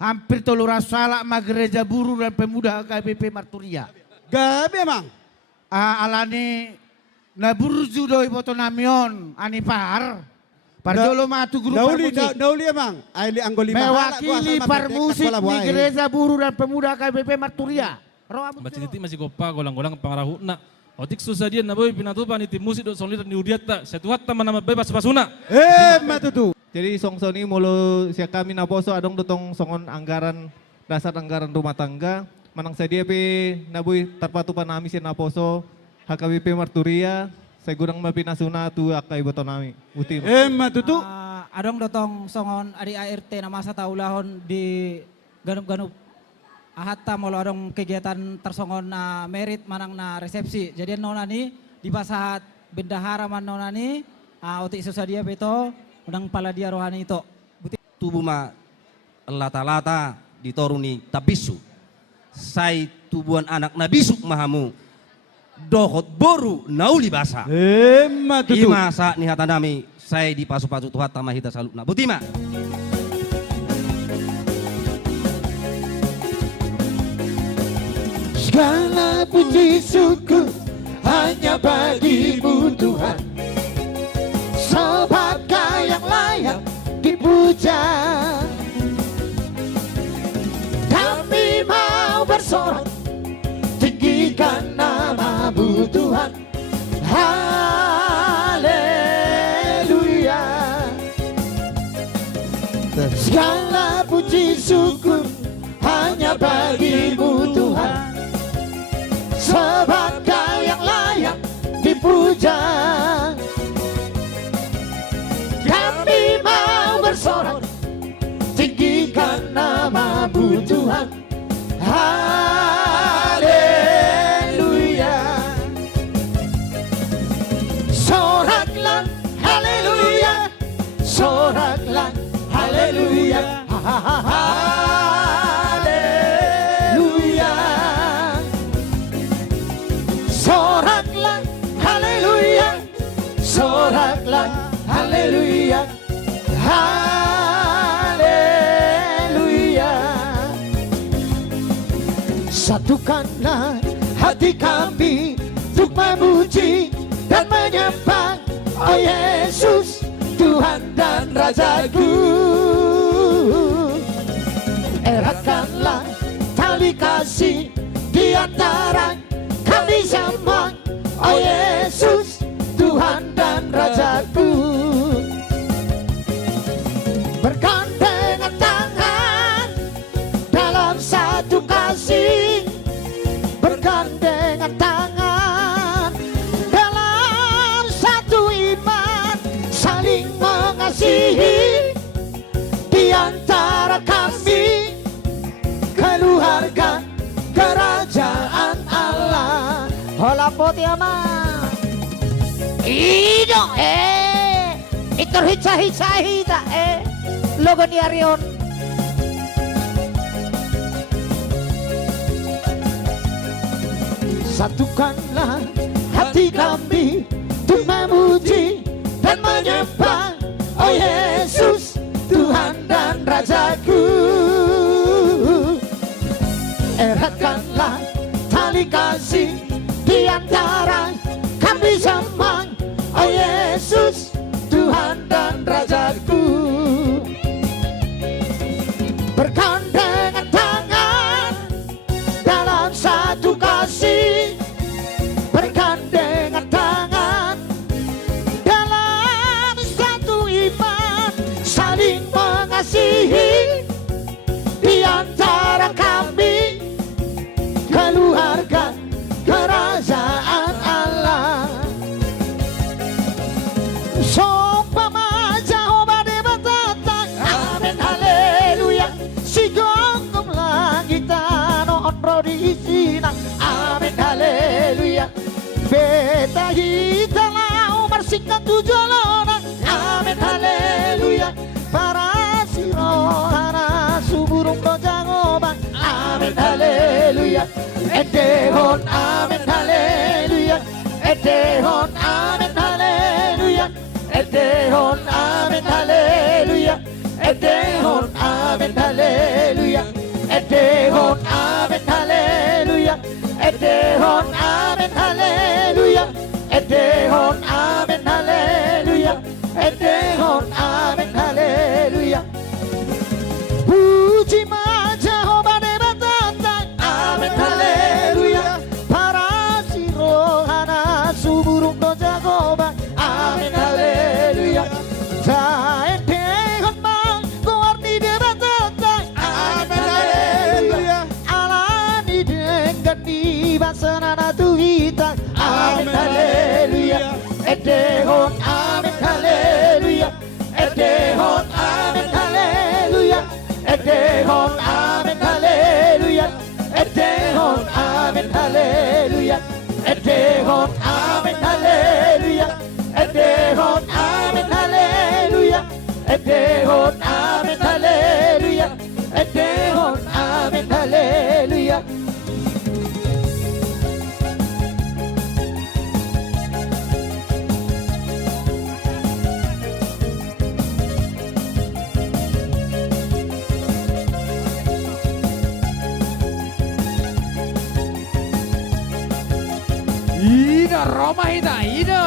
hampir 300 salak Gereja Buruh dan Pemuda KBP Marturia. Gabi emang. Alani na burju doi boto namion ani par. Parjolo matu grup musik. Dauli emang. Aili anggoli mewakili par musik di Gereja Buruh dan Pemuda KBP Marturia. Baca titik masih kopa golang-golang pangarahu na. Otik susah dia na boy pinatupan itu musik do solidan di udiata. Satu hat teman nama bebas basuna. Matutu. Jadi song-song ini mulu siya kami na poso adong dotong songon anggaran dasar anggaran rumah tangga. Manang sa dia pe naboy tarpatupan nami siya na poso HKBP Marturia. Saya gurang mapinasuna tu akai boto nami. Utim. Matutu. Adong dotong songon adi ART na masa taulahon di ganup-ganup ahata molo adong kegiatan tersongon na merit manang na resepsi. Jadi nonani di pasahat bendahara man nonani utik susah dia beto udang pala dia rohani itu. Tubuh ma lata-lata ditoruni tabisu. Sai tubuhan anak nabisu mahamu. Dohot boru nauli basa. Matutu. Imasa ni hatanami saya di pasu-pasu tuhat tamahita salukna. Butima. Segala puji syukur hanya bagimu Tuhan, sebab Kau yang layak dipuja. Kami mau bersorak tinggikan nama-Mu Tuhan. Haleluya. Segala puji syukur hanya bagimu Tuhan, sebab Kau yang layak dipuja. Kami mau bersorak tinggikan nama-Mu Tuhan. Haleluya. Soraklah haleluya, soraklah haleluya. Haleluya. Soraklah haleluya, soraklah haleluya. Haleluya. Satukanlah hati kami untuk memuji dan menyembah, oh Yesus, Tuhan dan Rajaku. Eratkanlah tali kasih di antara kami semua, oh Yesus, Tuhan dan Rajaku. Bergandengan tangan dalam satu kasih, bergandengan tangan dalam satu iman, saling mengasihi di antara kami, keluarga kerajaan Allah. Hola poti ama. Ido itu hica-hica logo ni Arion. Satukanlah hati kami untuk memuji dan menyembah, oh Yesus, Tuhan dan Rajaku. Eratkanlah tali kasih di antara kami semua, oh Yesus, Tuhan dan Rajaku. Bergandengan tangan dalam satu kasih, bergandengan tangan dalam satu iman, saling mengasihi di antara kami, keluarga kerajaan Allah. Sopama Jehovah de batata, amen haleluya. Sigong langitan onro di isina, amen haleluya. Beta hita lau marsikan tujolona, amen haleluya. Para sirohana suburung dojangoba, amen haleluya. Edehon amen haleluya, edehon amen haleluya, edehon amen haleluya, edehon amen haleluya. edehon amen haleluya, edehon amen haleluya, edehon amen haleluya, edehon amen haleluya. Puji ma Jehovah debatatan, amen haleluya, para sirohana suburung do Jehovah, amen haleluya. Jaen dehon mang kuarni debatatan, amen haleluya. Alani dengan di basanana tuhita, amen haleluya. Edehon amen haleluya, edehon amen haleluya, edehon amen haleluya, edehon amen haleluya, edehon amen haleluya, edehon amen haleluya, edehon amen haleluya, edehon amen haleluya. Ida Roma Ida Ida.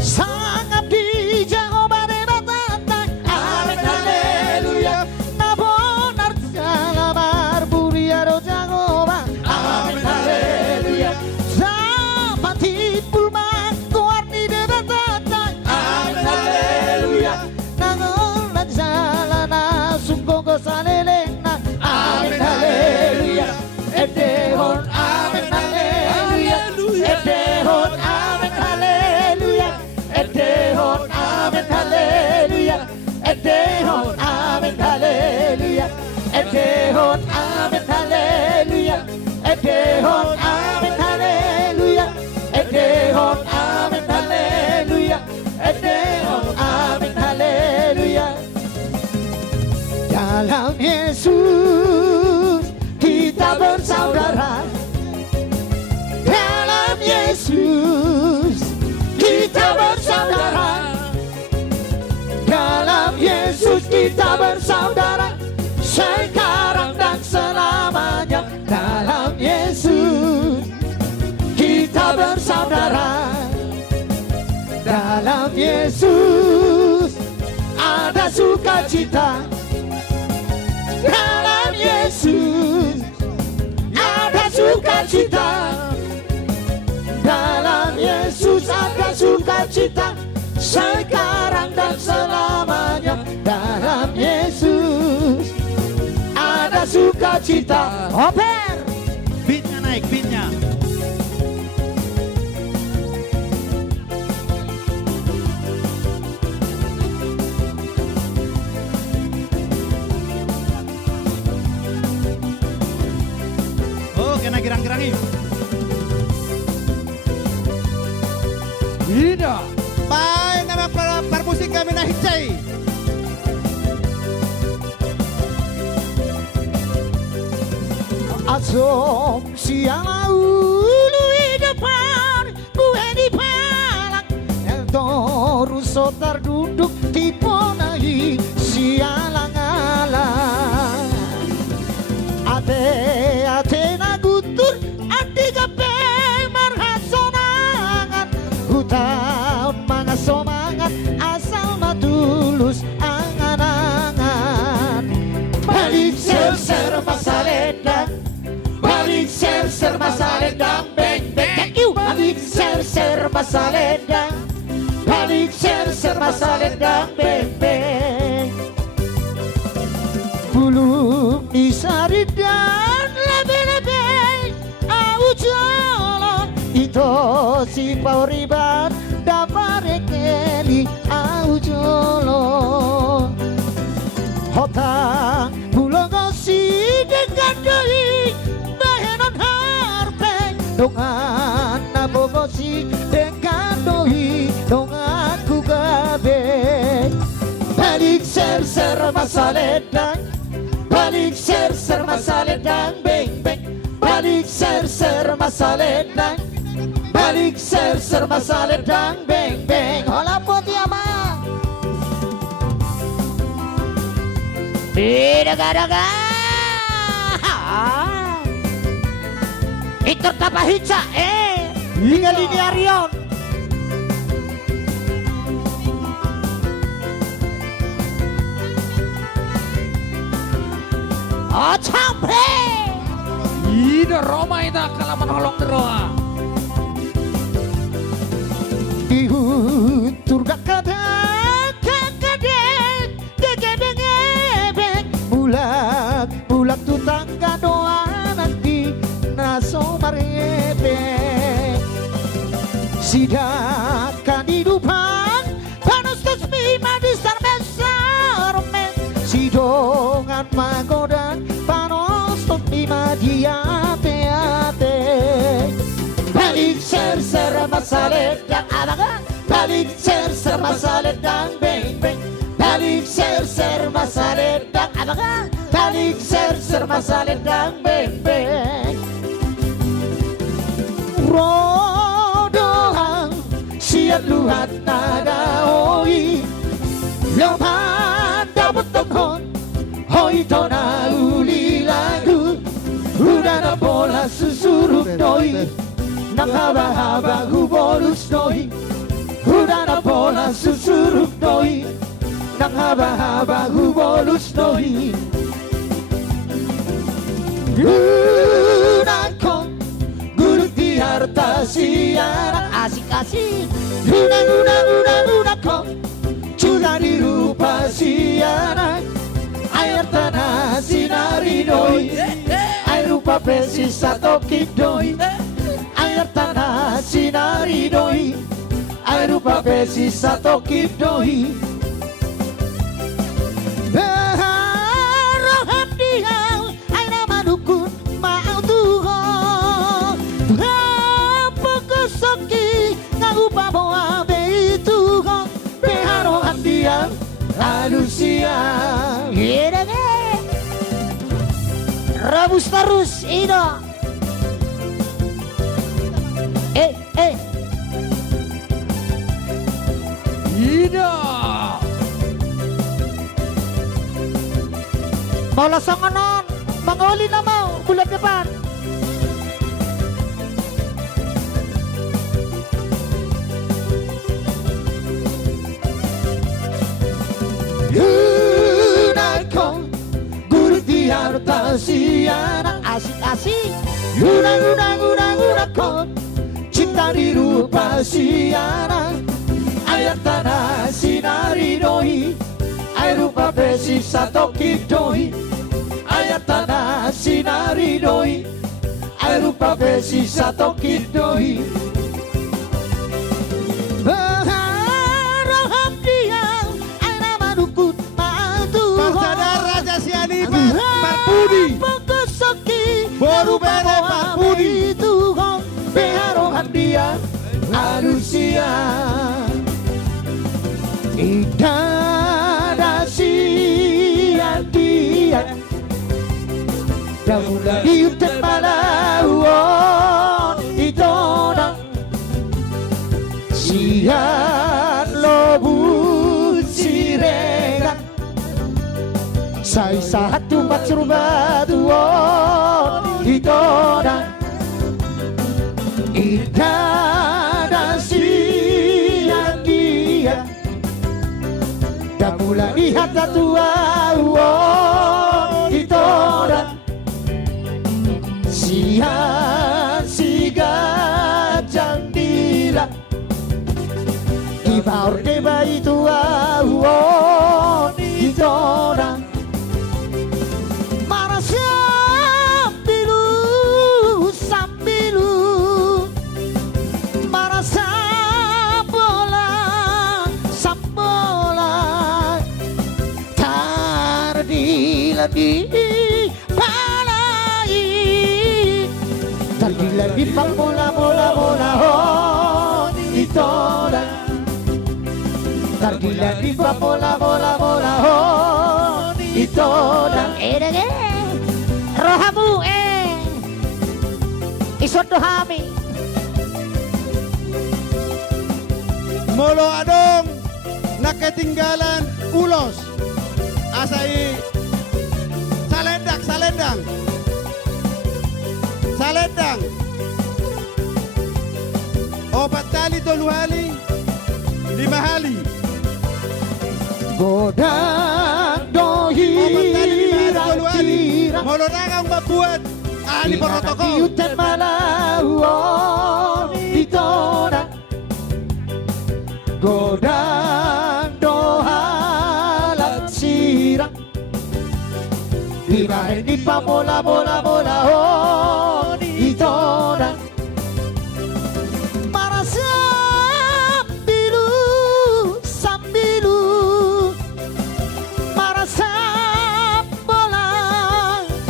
Sangat di Jehovah debatatan, amen haleluya. Nabonar salamar buria do Jehovah, amen haleluya. Zapati pulma kuarni debatatan, amen haleluya. Nangolan jalana sungguh salelena, amen haleluya. Edehon amen haleluya, edehon amen haleluya, edehon amen haleluya, edehon amen haleluya, edehon amen haleluya, edehon amen haleluya, edehon amen haleluya, edehon amen haleluya. Dalam Yesus kita bersaudara, dalam Yesus kita bersaudara, dalam Yesus kita bersaudara, sekarang dan selamanya. Dalam Yesus kita bersaudara, dalam Yesus ada sukacita, dalam Yesus ada sukacita, dalam Yesus ada sukacita, sekarang dan selamanya. Dalam Yesus ada sukacita. Oper, Beatnya naik, beatnya. Oh, kena girang-girangi. Ida. Bye naman para musik kami na hitsay. Asom siang ulu di depan, gue di palak. El Toro sotar duduk di ponahi sialang-alang. Ate na gutur, ati kape marhasonangan. Hutaon mga somangan, asal matulus angan-angan. Balik ser-ser masaledang, balik ser-ser masaledang, beng beng. Balik ser-ser masaledang, balik ser-ser masaledang, beng beng. Belum disaridan lebe-lebe au jalan itu si pauriban dapare keli au jalan hotang bulongosi dengan doi bahenon harpe dongan nabogosi dengan doi dongan ku gabe. Balik ser-ser masaledang, balik ser-ser masaledang, beng beng. Balik ser-ser masaledang, balik balik ser masalah dang beng beng. Hola putih ama. Daga. Ikut tapa hica tinggal ini Arion. Oh campe. Ida Roma ita kala menolong deroa. Dihutur gak kata kakadek degedeng ebek bulak tutang doa nanti naso marebek sidakan hidupan panos tusmi madisar besar men sidongan magodan panos tusmi madiate balik ser masalah dan abangan balik ser masalah dan beng beng balik ser masalah dan abangan balik ser masalah dan beng beng rodohang siat luhat nada oi lopan dapat tongkon hoi tona uli lagu udah na bola susurup doi nang haba-haba gubolus doi udah na bola susurup doi nang haba-haba gubolus doi Lunakon gurut di harta siaran asik-asik Lunakon cula di rupa siaran air tanah sinari doi air rupa pesi satu kidoi air tanah sinari doi air rupa pesi satu kidoi rohan dia air nama dukun mau Tuhan apa kesoki ngaupa bawa be Tuhan beharohan dia manusia rebus terus Ida Ida. Bola songonon mangoli na mau bulan depan Lunakon gurut di harta siaran asik-asik Lunakon cinta di rupa siaran air tanah sinari doi air rupa besi satu kidoi air tanah sinari doi air rupa besi satu kidoi roham dia air nama dukun matu Sadar Raja Siani Pak Budi Pengkesoki Baru bere Pak Budi Tuhan beharohan dia manusia Indah sian dia Daulah diutan malauan Itona Sian lobut siregan Say satu macur batuan Itona Indah sian dia Mula lihat tua Itona Sian si gajang dila Di baur deba tua Itona Marah sambilu Marah sambola di palai Tardila di mola ho Itona Tardila di mola ho Itona rohamu isot dohami Molo adong naketinggalan ulos. Asai salendang, salendang. Salendang. 4 kali 3 hali 5 hali. Godang 4 kali 5 hali 3 hali. dohira Molo nakang babuat ahli protokol. Yutan malawon itona Godang dohalat sirang Ibahin di pamola mola mola on itona Para sambilu sambilu Para sambolang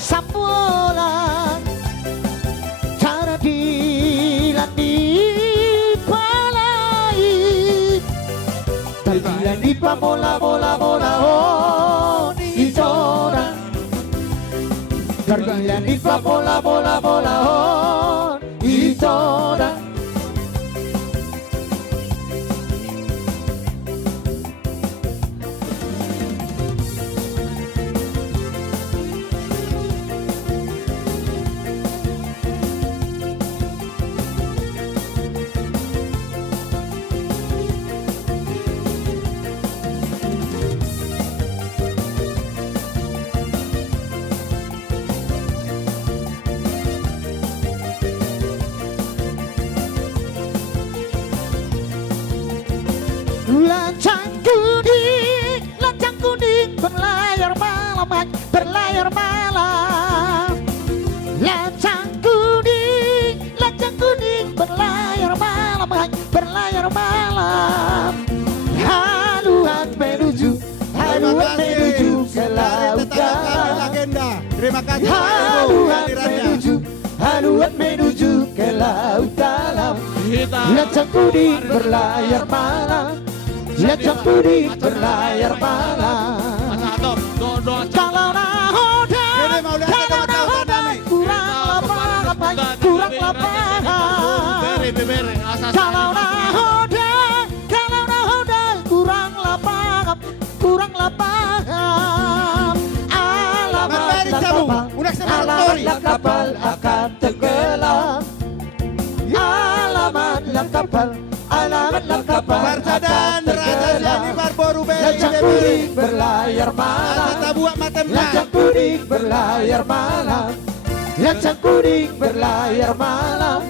sambolang Cara dilan di palai Dilan di pamola mola mola on itona Dilan di pamola mola mola on itona Lancang kuning berlayar malam, berlayar malam. Lancang kuning berlayar malam, berlayar malam. Haluan menuju ke lautan. Agenda. Terima kasih. Haluan menuju ke laut dalam. Lancang kuning berlayar malam. Lancang kuning berlayar malam. Kalau nahoda kurang lapangan, kurang lapangan. Kalau nahoda kurang lapangan, kurang lapangan. Alamatlah kapal akan tenggelam. Alamatlah kapal Barca dan Raja Siani Barboru Lancang kuning berlayar malam. Tabuak Matemna. Lancang kuning berlayar malam. Lancang kuning berlayar malam.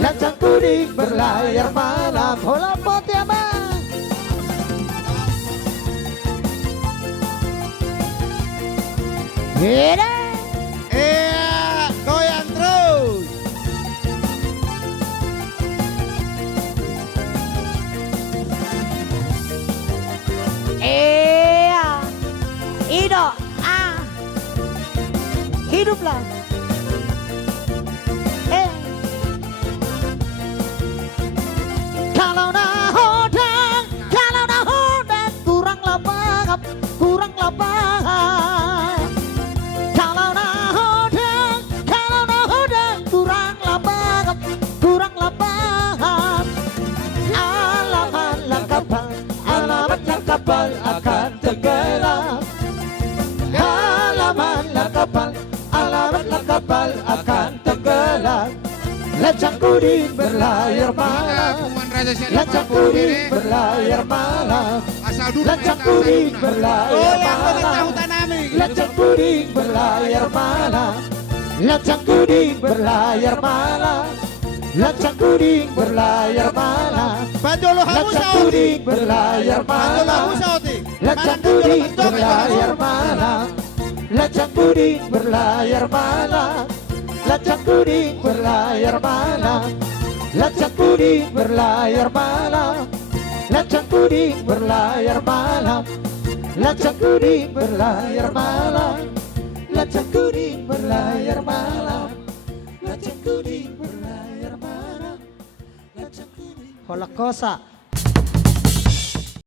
Lancang kuning berlayar malam. Hola potiama. Hida. Goyang terus. Ido, hiduplah. Kalau nahoda kurang lapangan, kurang lapangan. Kalau nahoda kurang lapangan, kurang lapangan. Alamatlah kapal akan tenggelam. Alamatlah kapal akan tenggelam. Lancang kuning berlayar malam. Lancang kuning berlayar malam. Lancang kuning berlayar malam. Lancang kuning berlayar malam. Lancang kuning berlayar malam. Lancang kuning berlayar malam. Panjolo hamu Lancang saoti. kuning berlayar Panjolo malam. hamu saoti. Lancang kuning berlayar malam. Lancang kuning berlayar malam. Lancang kuning berlayar malam. Lancang kuning berlayar malam. Lancang kuning berlayar malam. Lancang kuning berlayar malam. Lancang kuning berlayar malam. Lancang kuning berlayar malam. Lancang kuning. Holakosa.